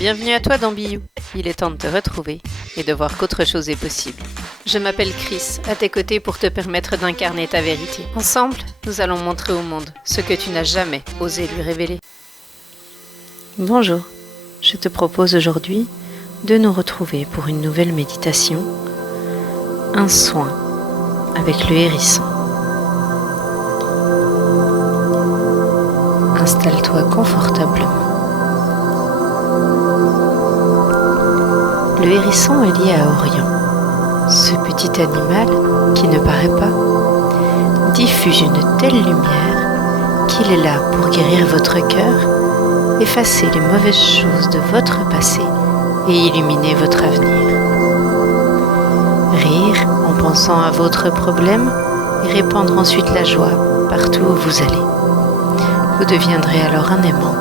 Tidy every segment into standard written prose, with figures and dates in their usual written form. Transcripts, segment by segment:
Bienvenue à toi dans Biou. Il est temps de te retrouver et de voir qu'autre chose est possible. Je m'appelle Chris, à tes côtés pour te permettre d'incarner ta vérité. Ensemble, nous allons montrer au monde ce que tu n'as jamais osé lui révéler. Bonjour, je te propose aujourd'hui de nous retrouver pour une nouvelle méditation, un soin avec le hérisson. Installe-toi confortablement. Le hérisson est lié à Orion. Ce petit animal, qui ne paraît pas, diffuse une telle lumière qu'il est là pour guérir votre cœur, effacer les mauvaises choses de votre passé et illuminer votre avenir. Rire en pensant à votre problème et répandre ensuite la joie partout où vous allez. Vous deviendrez alors un aimant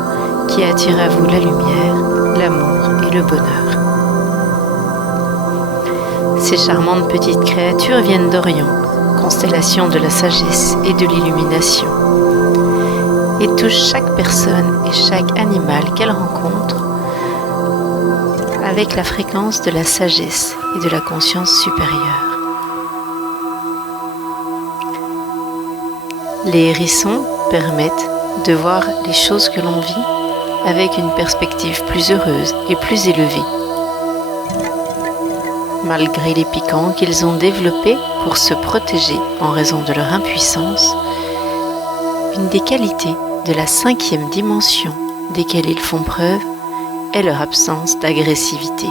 qui attire à vous la lumière, l'amour et le bonheur. Ces charmantes petites créatures viennent d'Orion, constellation de la sagesse et de l'illumination, et touchent chaque personne et chaque animal qu'elle rencontre avec la fréquence de la sagesse et de la conscience supérieure. Les hérissons permettent de voir les choses que l'on vit avec une perspective plus heureuse et plus élevée. Malgré les piquants qu'ils ont développés pour se protéger en raison de leur impuissance, une des qualités de la 5e dimension desquelles ils font preuve est leur absence d'agressivité.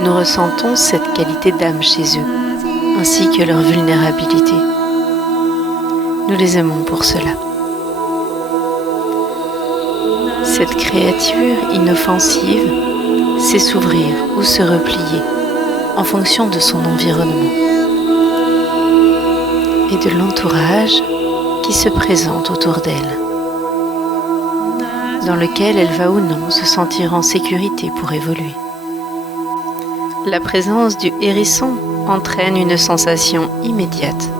Nous ressentons cette qualité d'âme chez eux, ainsi que leur vulnérabilité. Nous les aimons pour cela. Cette créature inoffensive sait s'ouvrir ou se replier en fonction de son environnement et de l'entourage qui se présente autour d'elle, dans lequel elle va ou non se sentir en sécurité pour évoluer. La présence du hérisson entraîne une sensation immédiate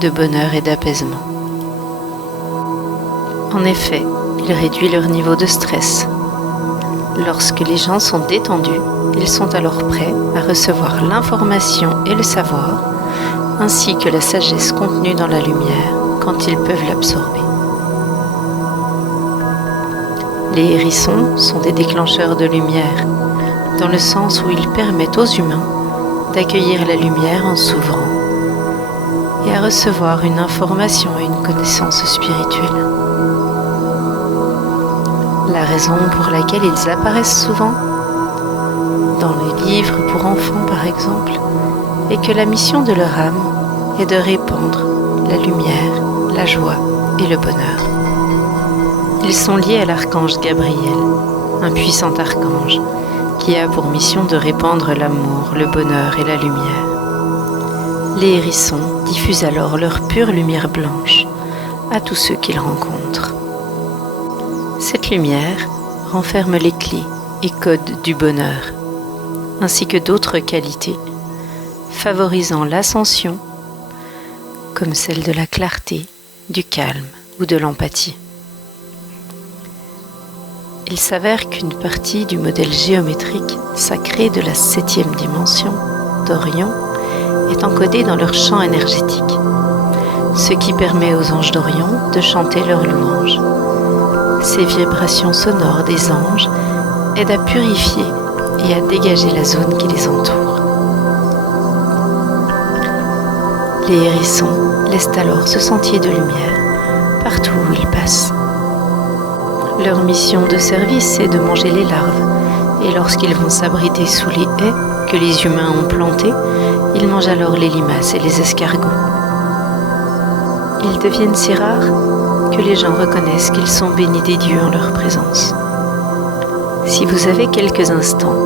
de bonheur et d'apaisement. En effet, il réduit leur niveau de stress. Lorsque les gens sont détendus, ils sont alors prêts à recevoir l'information et le savoir, ainsi que la sagesse contenue dans la lumière quand ils peuvent l'absorber. Les hérissons sont des déclencheurs de lumière, dans le sens où ils permettent aux humains d'accueillir la lumière en s'ouvrant et à recevoir une information et une connaissance spirituelle. La raison pour laquelle ils apparaissent souvent, dans les livres pour enfants par exemple, est que la mission de leur âme est de répandre la lumière, la joie et le bonheur. Ils sont liés à l'archange Gabriel, un puissant archange qui a pour mission de répandre l'amour, le bonheur et la lumière. Les hérissons diffusent alors leur pure lumière blanche à tous ceux qu'ils rencontrent. Cette lumière renferme les clés et codes du bonheur, ainsi que d'autres qualités, favorisant l'ascension, comme celle de la clarté, du calme ou de l'empathie. Il s'avère qu'une partie du modèle géométrique sacré de la 7e dimension d'Orion est encodée dans leur champ énergétique, ce qui permet aux anges d'Orion de chanter leurs louanges. Ces vibrations sonores des anges aident à purifier et à dégager la zone qui les entoure. Les hérissons laissent alors ce sentier de lumière partout où ils passent. Leur mission de service est de manger les larves, et lorsqu'ils vont s'abriter sous les haies que les humains ont plantées, ils mangent alors les limaces et les escargots. Ils deviennent si rares que les gens reconnaissent qu'ils sont bénis des dieux en leur présence. Si vous avez quelques instants,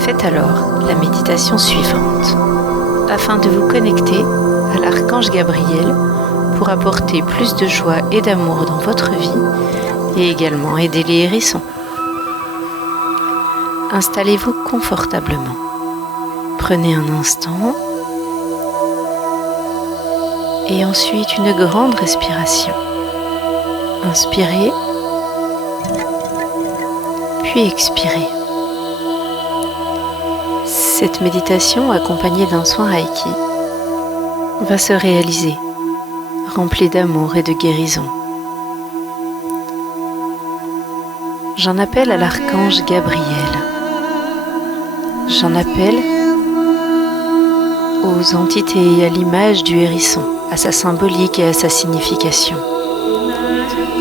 faites alors la méditation suivante, afin de vous connecter à l'archange Gabriel pour apporter plus de joie et d'amour dans votre vie et également aider les hérissons. Installez-vous confortablement. Prenez un instant et ensuite une grande respiration. Inspirez puis expirez. Cette méditation accompagnée d'un soin Reiki va se réaliser, remplie d'amour et de guérison. J'en appelle à l'archange Gabriel. J'en appelle aux entités et à l'image du hérisson, à sa symbolique et à sa signification,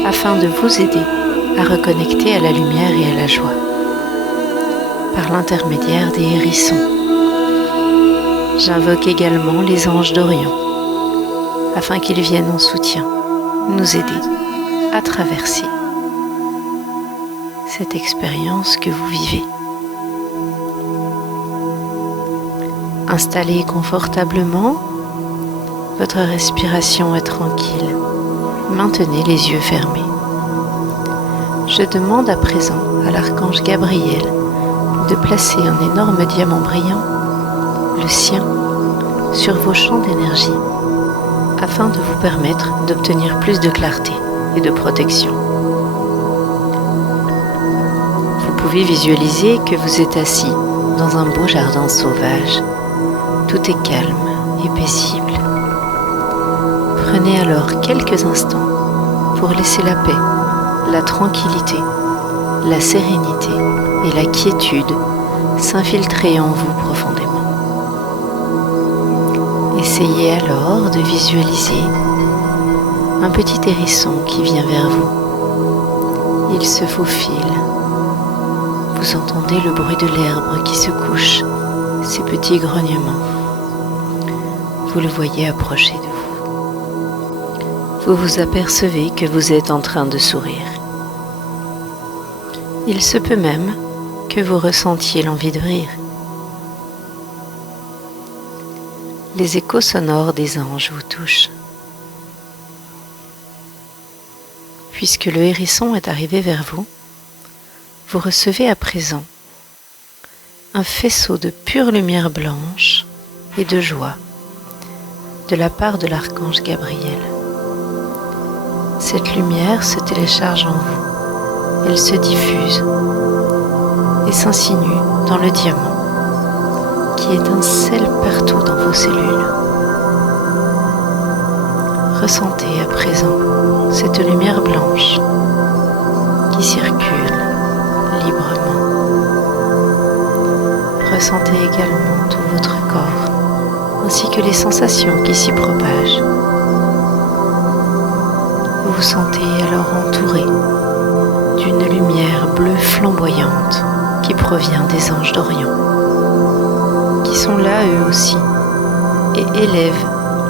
afin de vous aider à reconnecter à la lumière et à la joie, par l'intermédiaire des hérissons. J'invoque également les anges d'Orion, afin qu'ils viennent en soutien, nous aider à traverser cette expérience que vous vivez. Installez confortablement, votre respiration est tranquille. Maintenez les yeux fermés. Je demande à présent à l'archange Gabriel de placer un énorme diamant brillant, le sien, sur vos champs d'énergie, afin de vous permettre d'obtenir plus de clarté et de protection. Vous pouvez visualiser que vous êtes assis dans un beau jardin sauvage. Tout est calme et paisible. Prenez alors quelques instants pour laisser la paix, la tranquillité, la sérénité et la quiétude s'infiltrer en vous profondément. Essayez alors de visualiser un petit hérisson qui vient vers vous. Il se faufile. Vous entendez le bruit de l'herbe qui se couche, ses petits grognements. Vous le voyez approcher de vous. Vous vous apercevez que vous êtes en train de sourire. Il se peut même que vous ressentiez l'envie de rire. Les échos sonores des anges vous touchent. Puisque le hérisson est arrivé vers vous, vous recevez à présent un faisceau de pure lumière blanche et de joie de la part de l'archange Gabriel. Cette lumière se télécharge en vous, elle se diffuse et s'insinue dans le diamant qui étincelle partout dans vos cellules. Ressentez à présent cette lumière blanche qui circule librement. Ressentez également tout votre corps ainsi que les sensations qui s'y propagent. Vous vous sentez alors entouré d'une lumière bleue flamboyante qui provient des anges d'Orion, qui sont là eux aussi et élèvent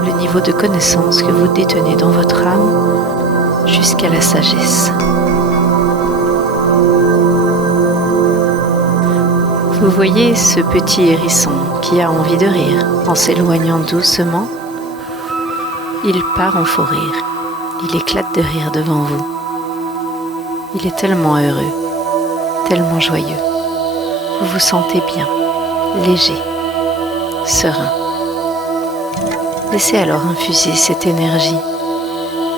le niveau de connaissance que vous détenez dans votre âme jusqu'à la sagesse. Vous voyez ce petit hérisson qui a envie de rire en s'éloignant doucement. Il part en fou rire. Il éclate de rire devant vous. Il est tellement heureux, tellement joyeux. Vous vous sentez bien, léger, serein. Laissez alors infuser cette énergie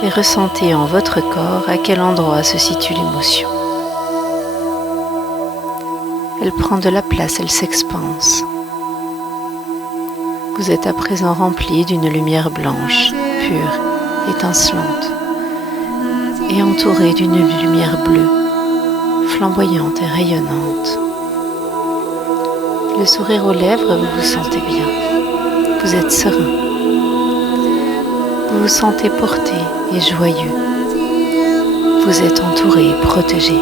et ressentez en votre corps à quel endroit se situe l'émotion. Elle prend de la place, elle s'expanse. Vous êtes à présent rempli d'une lumière blanche, pure, étincelante, et entouré d'une lumière bleue, flamboyante et rayonnante. Le sourire aux lèvres, vous vous sentez bien. Vous êtes serein. Vous vous sentez porté et joyeux. Vous êtes entouré et protégé.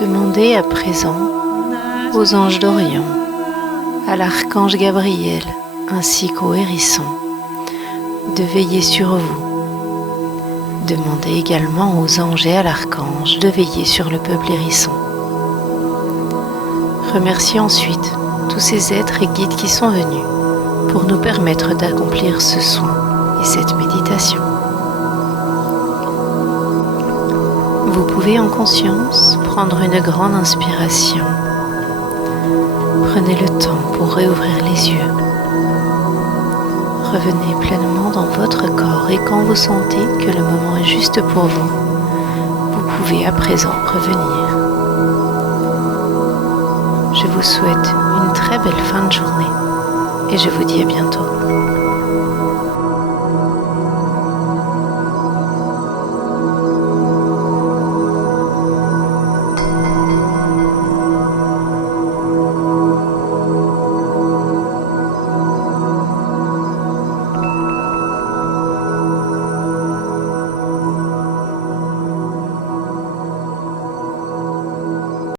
Demandez à présent aux anges d'Orion, à l'archange Gabriel ainsi qu'au hérisson de veiller sur vous. Demandez également aux anges et à l'archange de veiller sur le peuple hérisson. Remerciez ensuite tous ces êtres et guides qui sont venus pour nous permettre d'accomplir ce soin et cette méditation. Vous pouvez en conscience prendre une grande inspiration. Prenez le temps pour réouvrir les yeux. Revenez pleinement dans votre corps et quand vous sentez que le moment est juste pour vous, vous pouvez à présent revenir. Je vous souhaite une très belle fin de journée et je vous dis à bientôt.